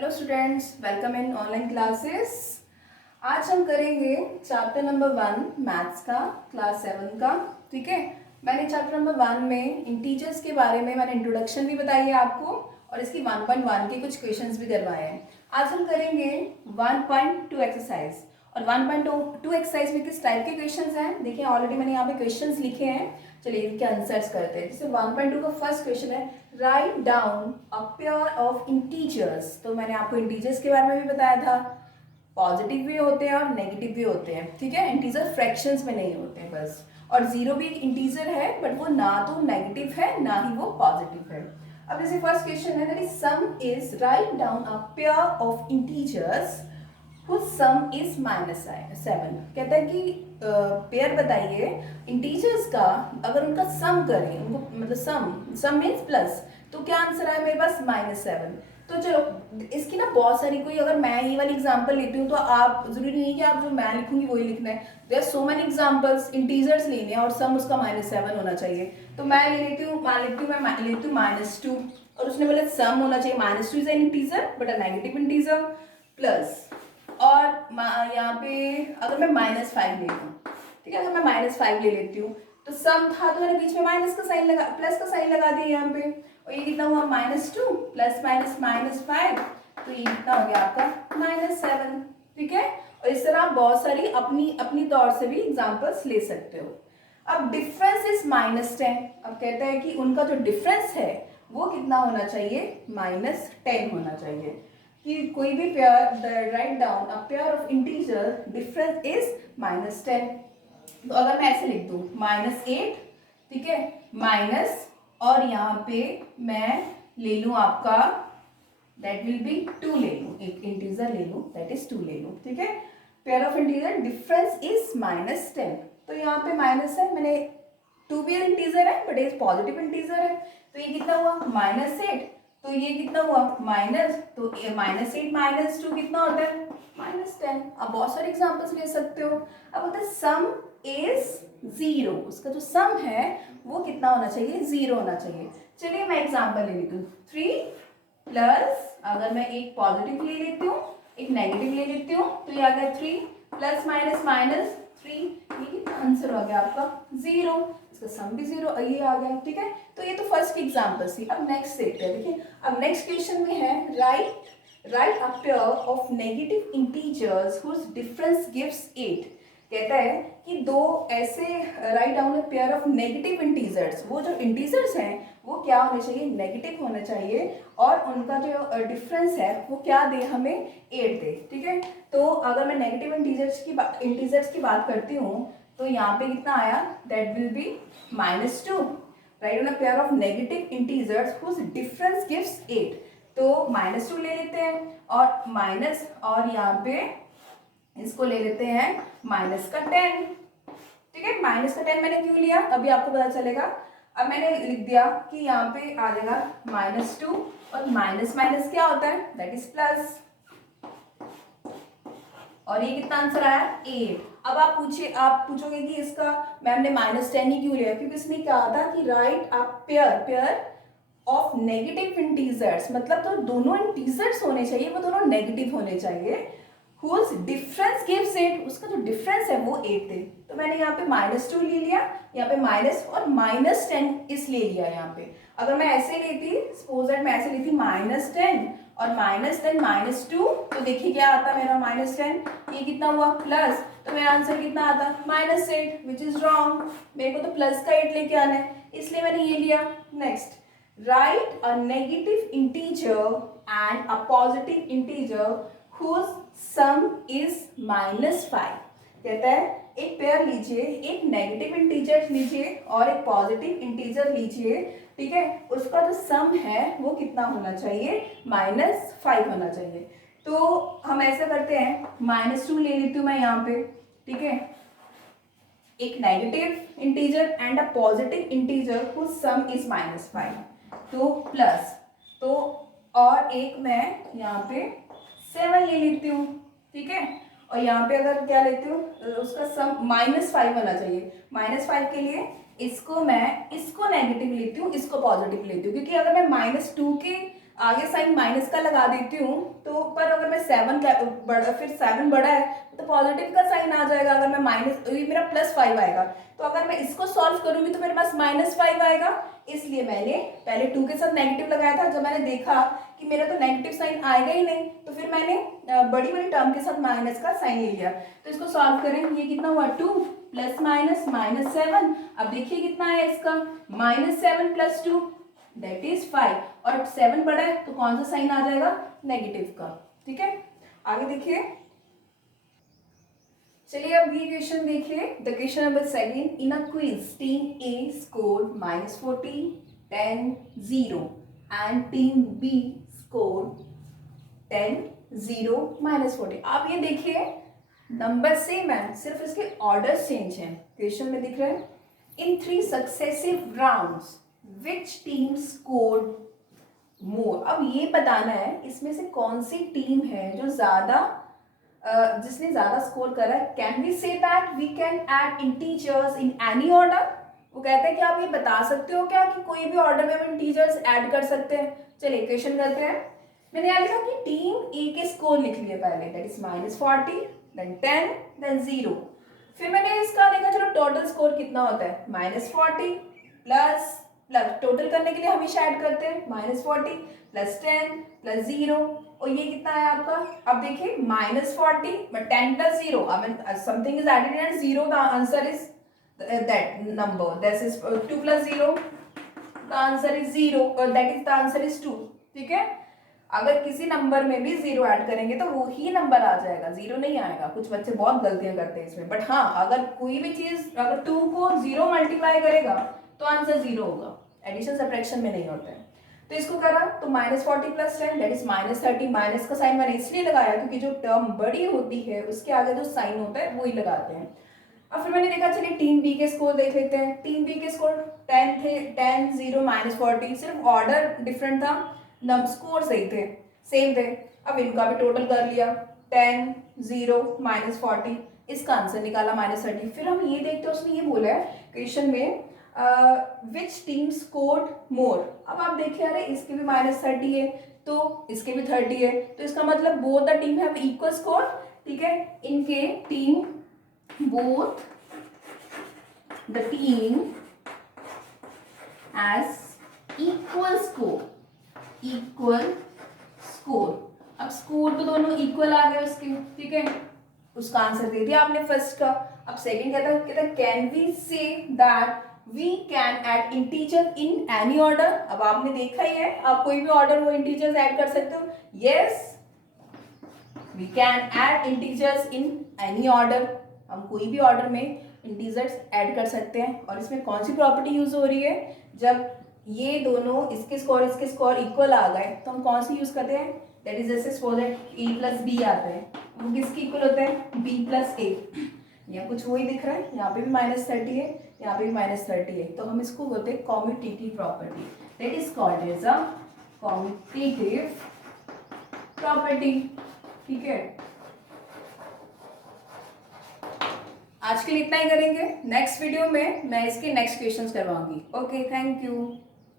Hello students, welcome in online classes. आज हम करेंगे चैप्टर नंबर 1 मैथ्स का, क्लास 7 का। ठीक है, मैंने चैप्टर नंबर 1 में इंटीजर्स के बारे में मैंने इंट्रोडक्शन भी बताई है आपको और इसकी 1.1 के कुछ क्वेश्चंस भी करवाए हैं। आज हम करेंगे 1.2 एक्सरसाइज। और 1.2 एक्सरसाइज में किस टाइप के क्वेश्चंस हैं देखिए, ऑलरेडी मैंने यहाँ पे क्वेश्चंस लिखे हैं। चलिए इनके आंसर्स करते हैं। जैसे 1.2 का फर्स्ट क्वेश्चन है, right down a pair of integers. तो मैंने आपको इंटीजर्स के बारे में भी बताया था, पॉजिटिव भी होते हैं और नेगेटिव भी होते हैं। ठीक है, इंटीजर फ्रैक्शंस में नहीं होते हैं बस। और जीरो भी एक इंटीजर है, बट वो ना तो नेगेटिव है ना ही वो पॉजिटिव है। अब जैसे फर्स्ट क्वेश्चन है, सम is right down a pair of integers whose sum is -7। कहता है कि पेयर बताइए इंटीजर्स का, अगर उनका सम करें, उनको मतलब सम मीन्स प्लस, तो क्या आंसर आया मेरे पास -7। तो चलो इसकी ना बहुत सारी, कोई अगर मैं ये वाली एग्जांपल लेती हूँ तो आप जरूरी नहीं कि आप जो मैं लिखूंगी वही लिखना है। There so many examples, integers लेने हैं और सम उसका -7 होना चाहिए। तो मैं ले लेती हूँ, मैं लेती हूँ -2 और उसने बोला सम होना चाहिए। -2 is an integer but a negative integer, plus और यहाँ पे अगर मैं -5 लेती हूँ, ठीक है, अगर मैं -5 ले लेती हूँ तो सम था तो मैंने बीच में माइनस का साइन लगा, प्लस का साइन लगा दिया यहाँ पे। और ये कितना हुआ -2 प्लस -5, तो ये कितना हो गया आपका -7। ठीक है, और इस तरह आप बहुत सारी अपनी अपनी तौर से भी एग्जांपल्स ले सकते हो। अब डिफरेंस इज -10। अब कहता है कि उनका जो डिफरेंस है वो कितना होना चाहिए, -10 होना चाहिए। कि कोई भी pair, right down a pair of integer difference is -10। तो अगर मैं ऐसे लिख दूं -8, ठीक है, माइनस और यहाँ पे मैं ले लूं आपका, दैट विल बी 2 ले लूं, एक इंटीजर ले लूं, दैट इज 2 ले लूं। ठीक है, pair of integer difference is -10। तो यहाँ पे माइनस है, मैंने 2 भी इंटीजर है बट ये पॉजिटिव इंटीजर है। तो ये कितना हुआ -8, तो ये कितना हुआ माइनस, तो -8 -2 कितना होता है -10। आप बहुत सारे एग्जांपल्स ले सकते हो। अब होता है सम इज 0, उसका जो सम है वो कितना होना चाहिए, 0 होना चाहिए। चलिए मैं एग्जांपल ले लेती हूँ। 3 प्लस, अगर मैं एक पॉजिटिव ले लेती हूँ एक नेगेटिव ले लेती हूँ, तो ये आ गया 3 प्लस -3, ये कितना आंसर हो गया आपका 0। इसका सम भी 0, ये आ गया। ठीक है, तो ये तो फर्स्ट की एग्जांपल थी। अब नेक्स्ट देखते हैं। देखिए अब नेक्स्ट क्वेश्चन में है, write a pair of negative integers whose difference gives 8। कहता है कि दो ऐसे, write down a pair of negative integers, वो जो इंटीजर्स हैं वो क्या होने चाहिए, नेगेटिव होने चाहिए, और उनका जो डिफरेंस है वो क्या दे, हमें 8 दे। ठीक है, तो अगर मैं नेगेटिव इंटीजर्स की बात करती हूँ तो यहाँ पे कितना आया, that will be -2। Write on a pair of negative integers whose difference gives 8। तो -2 ले लेते हैं और माइनस, और यहाँ पे इसको ले लेते हैं -10। ठीक है, -10 मैंने क्यों लिया अभी आपको पता चलेगा। अब मैंने लिख दिया कि यहाँ पे आ जाएगा -2 और माइनस माइनस क्या होता है, दैट इज प्लस। और ये कितना आंसर आया 8। अब आप पूछोगे कि इसका मैम ने -10 ही क्यों लिया, क्योंकि इसमें क्या था कि right a pair of negative integers, मतलब तो दोनों इंटीजर्स होने चाहिए, वो दोनों नेगेटिव होने चाहिए। whose difference gives 8, उसका जो डिफरेंस है वो 8 थे। तो मैंने यहाँ पे -2 ले लिया, यहाँ पे माइनस और -10 इसलिए लिया यहाँ पे। अगर मैं ऐसे लेती, सपोज दैट मैं ऐसे लेती -10 और -10 -2, तो देखिए क्या आता मेरा -10, ये कितना हुआ प्लस, तो मेरा आंसर कितना आता -8, विच इज रॉन्ग। मेरे को तो प्लस का 8 लेके आना है, इसलिए मैंने ये लिया। Next, right a negative integer and a positive integer whose sum is -5। कहता है एक पेयर लीजिए, एक नेगेटिव इंटीजर लीजिए और एक पॉजिटिव इंटीजर लीजिए। ठीक है, उसका जो सम है वो कितना होना चाहिए, -5 होना चाहिए। तो हम ऐसा करते हैं, -2 ले लेती हूँ मैं यहाँ पे। ठीक है, एक negative integer and a positive integer whose sum is -5, तो प्लस, तो और एक मैं यहाँ पे 7 ले लेती हूँ। ठीक है, और यहाँ पे अगर क्या लेती हूँ, उसका सम -5 होना चाहिए। -5 के लिए इसको नेगेटिव लेती हूँ, इसको पॉजिटिव लेती हूँ, क्योंकि अगर मैं -2 के आगे साइन माइनस का लगा देती हूँ, तो पर अगर मैं 7 बड़ा, फिर 7 बड़ा है तो पॉजिटिव का साइन आ जाएगा। अगर मैं माइनस, ये मेरा +5 आएगा, तो अगर मैं इसको सॉल्व करूंगी तो मेरे पास -5 आएगा। इसलिए मैंने पहले 2 के साथ नेगेटिव लगाया था। जब मैंने देखा कि मेरा तो नेगेटिव साइन आएगा ही नहीं, तो फिर मैंने बड़ी बड़ी टर्म के साथ माइनस का साइन ले लिया। तो इसको सॉल्व करें, ये कितना हुआ 2 + -7। अब देखिए कितना है इसका, -7 + 2 दैट इज 5, और 7 बड़ा है तो कौन सा साइन आ जाएगा, नेगेटिव का। ठीक है, आगे देखिए। चलिए अब ये क्वेश्चन देखिए, the question number 2 in a quiz team A scored -40, 10, 0 and team B scored 10, 0, -40। आप ये देखिए नंबर सेम है, सिर्फ इसके ऑर्डर चेंज है। क्वेश्चन में दिख रहा है इन 3 successive rounds which team scored more. अब ये बताना है इसमें से कौन सी टीम है जो ज्यादा जिसने ज्यादा स्कोर करा है। Can we say that we can add integers in any order. वो कहते हैं कि आप ये बता सकते हो क्या कि कोई भी ऑर्डर में हम इंटीजर्स ऐड कर सकते हैं। चलिए क्वेश्चन करते हैं। मैंने यहाँ लिखा कि टीम ए के स्कोर लिख लिए पहले, दैट इज -40, देन 10, देन 0। फिर मैंने इसका देखा चलो टोटल स्कोर कितना होता है, -40 प्लस टोटल करने के लिए हमेशा ऐड करते हैं, -40 + 10 + 0, और ये कितना है आपका। अब देखिए -40 but 10 + 0, I mean something is added and 0, the answer is that number, this is 2 + 0, the answer is 0, that is the answer is 2। ठीक है, अगर किसी नंबर में भी 0 ऐड करेंगे तो वो ही नंबर आ जाएगा, 0 नहीं आएगा। कुछ बच्चे बहुत गलतियां करते हैं इसमें, बट हाँ अगर कोई भी चीज अगर 2 को 0 मल्टीप्लाई करेगा तो आंसर 0 होगा, एडिशन सब्ट्रैक्शन में नहीं होता है। तो इसको करा तो -40 + 10 दैट इज -30। माइनस का साइन मैंने इसलिए लगाया क्योंकि जो टर्म बड़ी होती है उसके आगे जो साइन होता है वो ही लगाते हैं। अब फिर मैंने देखा चलिए टीम बी के स्कोर देख लेते हैं। टीम बी के स्कोर 10 थे, 10, 0, -40, सिर्फ ऑर्डर डिफरेंट था, स्कोर सही थे, सेम थे। अब इनका भी टोटल कर लिया, 10, 0, -40, इसका आंसर निकाला -30। फिर हम ये देखते हैं उसने ये बोला है क्वेश्चन में विच टीम स्कोर्ड मोर। अब आप देखिए अरे इसके भी -30 है तो इसके भी 30 है, तो इसका मतलब both the team have equal score. ठीक है, इनके team both the team has equal score, equal score। अब स्कोर तो दोनों इक्वल आ गए उसके। ठीक है, उसका आंसर दे दिया आपने फर्स्ट का। अब सेकंड कहता है can we say that we can add integer in any order. अब आपने देखा ही है, आप कोई भी ऑर्डर वो इंटीजर्स ऐड कर सकते हो। Yes, we can add integers in any order. हम कोई भी ऑर्डर में इंटीजर्स ऐड कर सकते हैं। और इसमें कौन सी प्रॉपर्टी यूज हो रही है, जब ये दोनों इसके स्कोर इक्वल आ गए तो हम कौन सी यूज करते हैं, दैट इज जैसे सपोज दैट a + b आता है, वो किसके इक्वल होता है, b + a। यहाँ कुछ वही दिख रहा है, यहाँ पे भी -30 है, यहाँ पे भी -30 है, तो हम इसको बोलते हैं commutative property, that is called as a commutative property. ठीक है, आज के लिए इतना ही करेंगे। नेक्स्ट वीडियो में मैं इसके नेक्स्ट क्वेश्चंस करवाऊंगी। Okay, thank you.